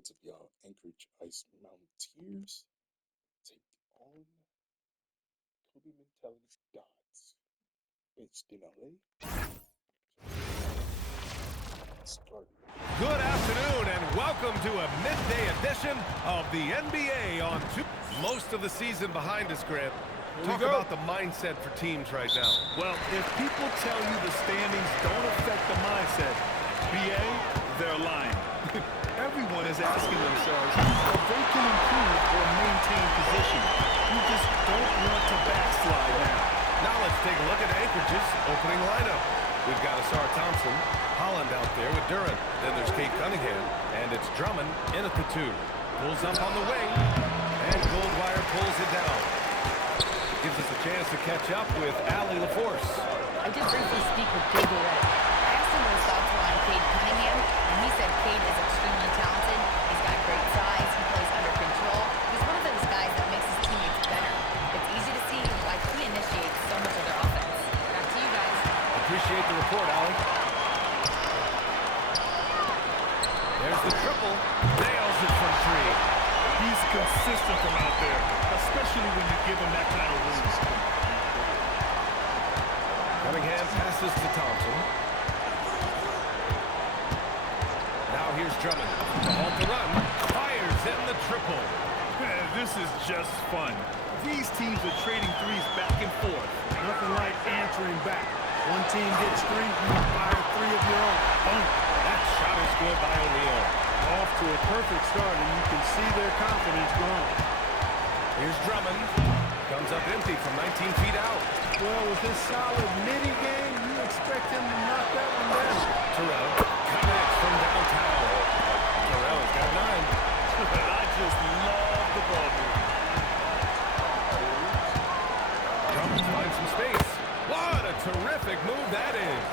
What's up, y'all? Anchorage Ice Mountaineers take on Kobe Mentality Dots, based in LA. Started. Good afternoon and welcome to a midday edition of the NBA on most of the season behind us, Grant. Talk about the mindset for teams right now. Well, if people tell you the standings don't affect the mindset, BA, they're lying. Everyone is asking themselves if they can improve or maintain position. You just don't want to backslide now. Now let's take a look at Anchorage's opening lineup. We've got Asar Thompson, Holland out there with Duran. Then there's Kate Cunningham, and it's Drummond in at the 2. Pulls up on the wing, and Goldwire pulls it down. Gives us a chance to catch up with Allie LaForce. I did briefly speak with Jay Durant. I asked him what his thoughts were on Cade Cunningham, and he said Cade is extremely talented. He's got great size. He plays under control. He's one of those guys that makes his teammates better. It's easy to see why he initiates so much of their offense. Back to you guys. Appreciate the report, Allie. There's the triple. Nails it from 3. He's consistent from out there, especially when you give him that kind of room. Cunningham passes to Thompson. Now here's Drummond. To halt the run. Fires in the triple. Man, this is just fun. These teams are trading threes back and forth. Nothing like answering back. One team gets 3, you fire 3 of your own. Boom. That shot is good by O'Neal. Off to a perfect start, and you can see their confidence growing. Here's Drummond. Comes up empty from 19 feet out. Well, with his solid midi game, you expect him to knock that one down. Terrell connects from downtown. Terrell's got 9. I just love the ball movement. Drummond finds some space. What a terrific move that is.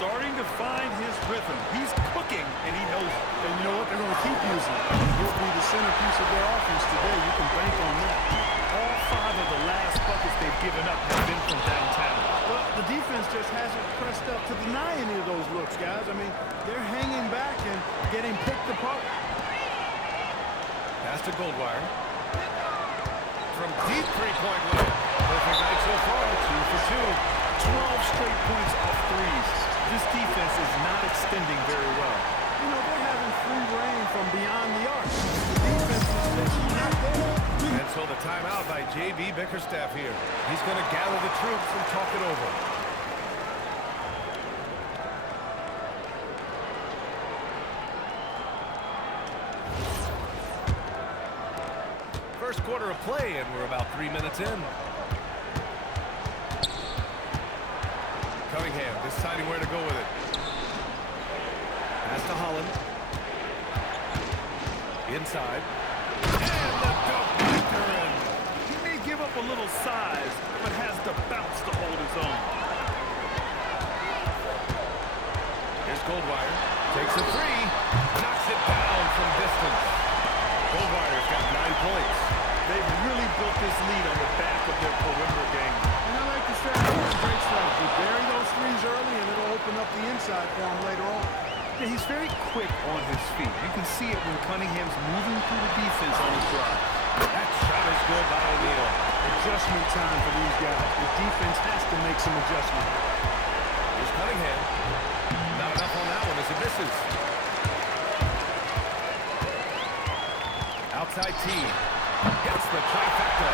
Starting to find his rhythm. He's cooking, and he knows it. And you know what? They're going to keep using it. He'll be the centerpiece of their offense today. You can bank on that. All 5 of the last buckets they've given up have been from downtown. Well, the defense just hasn't pressed up to deny any of those looks, guys. I mean, they're hanging back and getting picked apart. Pass to Goldwire. From deep three-point line. Perfect night so far. 2 for 2. 12 straight points off threes. This defense is not extending very well. You know, they're having free reign from beyond the arc. The defense is just not there. And so the timeout by J.B. Bickerstaff here. He's going to gather the troops and talk it over. First quarter of play, and we're about 3 minutes in. Cunningham deciding where to go with it. Pass to Holland. Inside. And the dunk by Duran. He may give up a little size, but has the bounce to hold his own. Here's Goldwire. Takes a 3. Knocks it down from distance. Goldwire's got 9 points. They've really built this lead on the back of their perimeter game. And I like the strategy. It's a great strategy. Bury those threes early, and it'll open up the inside for him later on. Yeah, he's very quick on his feet. You can see it when Cunningham's moving through the defense on his drive. That shot is good by O'Neal. Adjustment time for these guys. The defense has to make some adjustment. Here's Cunningham. Not enough on that one as it misses. Outside team. Gets the trifecta.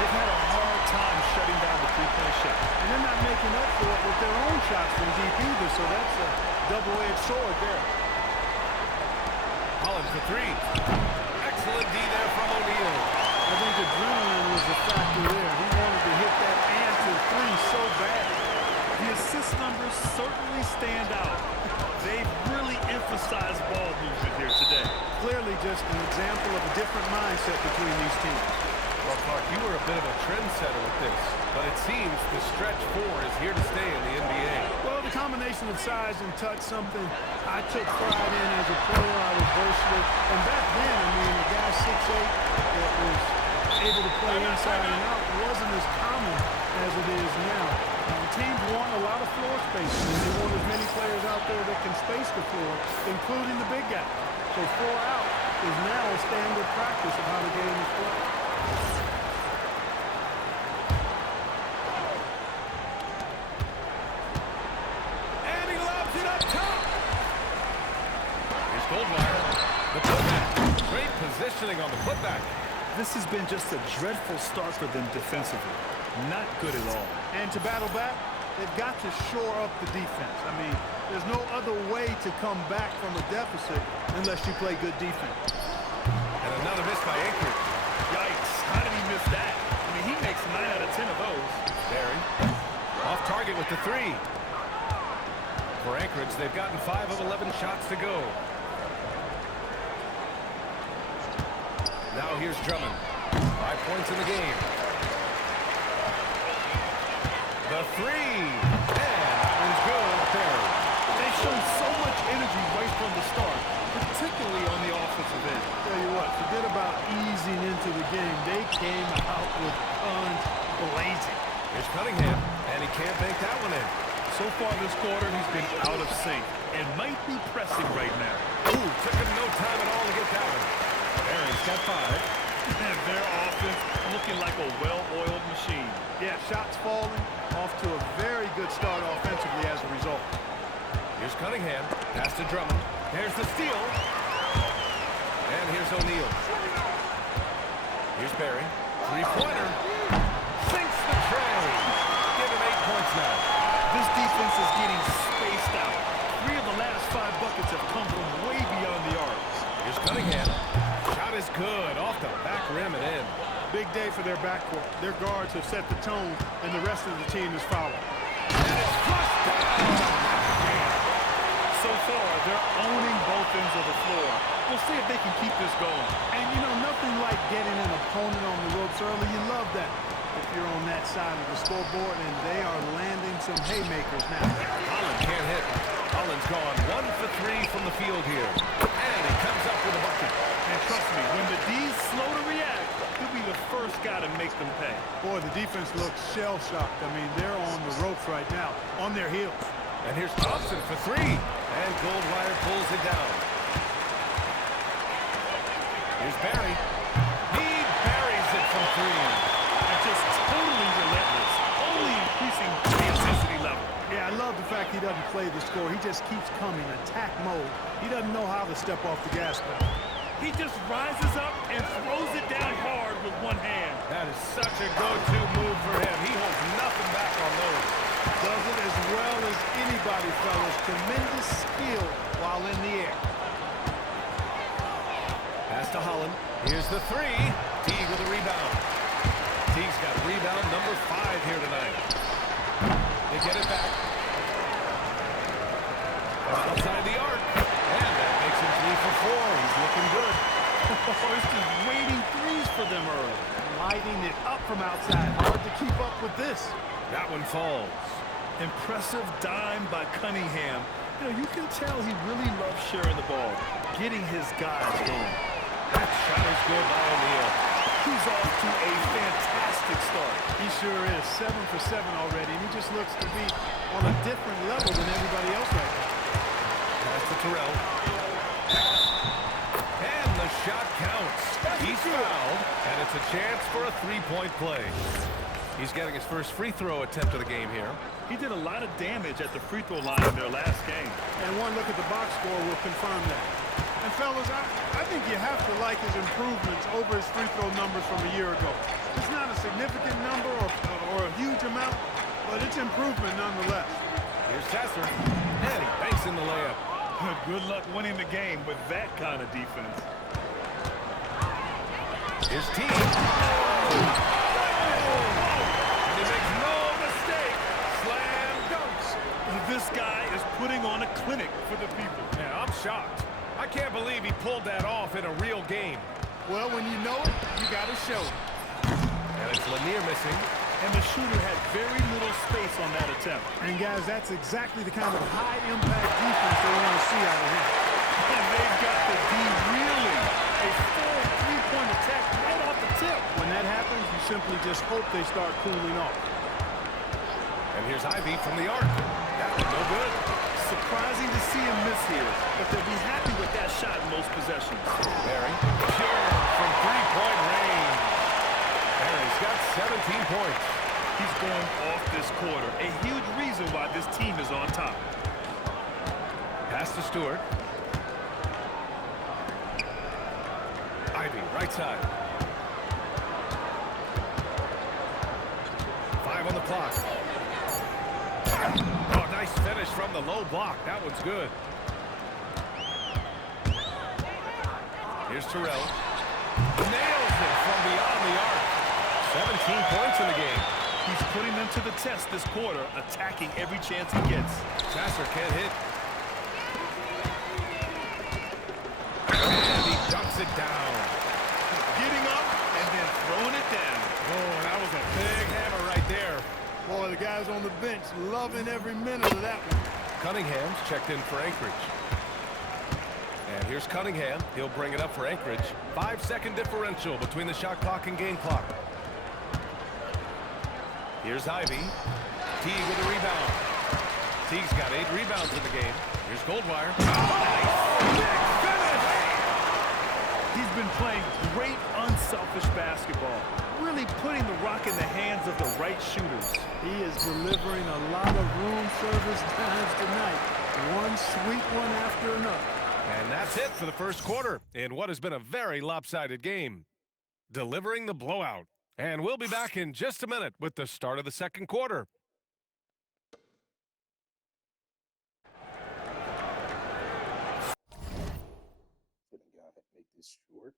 They've had a hard time shutting down the three-point shot. And they're not making up for it with their own shots from deep either, so that's a double-edged sword there. Holland for 3. Excellent D there from O'Neal. I think adrenaline was a factor there. He wanted to hit that answer 3 so bad. The assist numbers certainly stand out. They've really emphasized ball movement here today. Clearly just an example of a different mindset between these teams. Well, Clark, you were a bit of a trendsetter with this, but it seems the stretch 4 is here to stay in the NBA. Well, the combination of size and touch, something I took pride in as a player. I was versatile. And back then, I mean, a guy 6'8" that was able to play inside and out wasn't as common as it is now. Teams want a lot of floor space, and they want as many players out there that can space the floor, including the big guy. So 4 out is now a standard practice of how the game is played. And he lobs it up top. Here's Goldwire. The putback. Great positioning on the putback. This has been just a dreadful start for them defensively. Not good at all. And to battle back, they've got to shore up the defense. I mean, there's no other way to come back from a deficit unless you play good defense. And another miss by Anchorage. Yikes, how did he miss that? I mean, he makes 9 out of 10 of those. Barry. Off target with the 3. For Anchorage, they've gotten 5 of 11 shots to go. Now here's Drummond. 5 points in the game. The 3. And that one's good. Barry. They showed so much energy right from the start, particularly on the offensive end. Tell you what, forget about easing into the game. They came out with guns blazing. Here's Cunningham, and he can't bank that one in. So far this quarter, he's been out of sync and might be pressing right now. Ooh, took him no time at all to get that one. Barry's got 5. And their offense looking like a well-oiled machine. Yeah, shots falling, off to a very good start offensively as a result. Here's Cunningham, pass to Drummond. There's the steal. And here's O'Neal. Here's Barry. 3-pointer. Sinks the tray. Give him 8 points now. This defense is getting spaced out. 3 of the last 5 buckets have come from way beyond the arc. Here's Cunningham. Shot is good. Off the back rim and in. Big day for their backcourt. Their guards have set the tone, and the rest of the team is following. And it's flushed down. So far, they're owning both ends of the floor. We'll see if they can keep this going. And, you know, nothing like getting an opponent on the ropes early. You love that if you're on that side of the scoreboard, and they are landing some haymakers now. Holland can't hit. Holland's gone 1 for 3 from the field here. And he comes up with a bucket. And trust me, when the D's slow to react, he'll be the first guy to make them pay. Boy, the defense looks shell-shocked. I mean, they're on the ropes right now, on their heels. And here's Thompson for 3. And Goldwire pulls it down. Here's Barry. He buries it from 3. And just totally relentless, only increasing the intensity level. Yeah, I love the fact he doesn't play the score. He just keeps coming, attack mode. He doesn't know how to step off the gas pedal. He just rises up and throws it down hard with one hand. That is such a go-to move for him. He holds nothing back on those. Does it as well as anybody, fellas. Tremendous skill while in the air. Pass to Holland. Here's the 3. Teague with a rebound. Teague's got rebound number 5 here tonight. They get it back. Outside the arc. And that makes him 3 for 4. He's looking good. It's just waiting threes for them early. Lighting it up from outside. Hard to keep up with this. That one falls. Impressive dime by Cunningham. You know, you can tell he really loves sharing the ball, getting his guys going. That shot is good by O'Neal. He's off to a fantastic start. He sure is. 7 for 7 already, and he just looks to be on a different level than everybody else right now. Pass to Terrell. And the shot counts. He's fouled, and it's a chance for a 3-point play. He's getting his first free throw attempt of the game here. He did a lot of damage at the free throw line in their last game. And one look at the box score will confirm that. And fellas, I think you have to like his improvements over his free throw numbers from a year ago. It's not a significant number or a huge amount, but it's improvement nonetheless. Here's Sasser, and he banks in the layup. Good luck winning the game with that kind of defense. Here's Teague. And he makes no mistake. Slam dunks. This guy is putting on a clinic for the people. Yeah, I'm shocked. I can't believe he pulled that off in a real game. Well, when you know it, you got to show it. And it's Lanier missing. And the shooter had very little space on that attempt. And guys, that's exactly the kind of high-impact defense they want to see out of him. And they've got the D reeling. A full three-point attack right off the tip. When that happens, you simply just hope they start cooling off. And here's Ivy from the arc. That was no good. surprising to see him miss here, but they'll be happy with that shot in most possessions. Barry, pure from three-point range. Barry's got 17 points. He's going off this quarter, a huge reason why this team is on top. Pass to Stewart. Ivy, right side. 5 on the clock. Oh, nice finish from the low block. That one's good. Here's Terrell. Nails it from beyond the arc. 17 points in the game. He's putting them to the test this quarter, attacking every chance he gets. Sasser can't hit. And he dunks it down. Getting up and then throwing it down. Oh, that was a big hammer right there. Boy, the guys on the bench loving every minute of that one. Cunningham's checked in for Anchorage. And here's Cunningham. He'll bring it up for Anchorage. 5-second differential between the shot clock and game clock. Here's Ivy. Teague with a rebound. Teague's got 8 rebounds in the game. Here's Goldwire. Big finish! He's been playing great, unselfish basketball, really putting the rock in the hands of the right shooters. He is delivering a lot of room service times tonight. One sweet one after another. And that's it for the first quarter in what has been a very lopsided game. Delivering the blowout. And we'll be back in just a minute with the start of the second quarter. Gonna go ahead and make this short.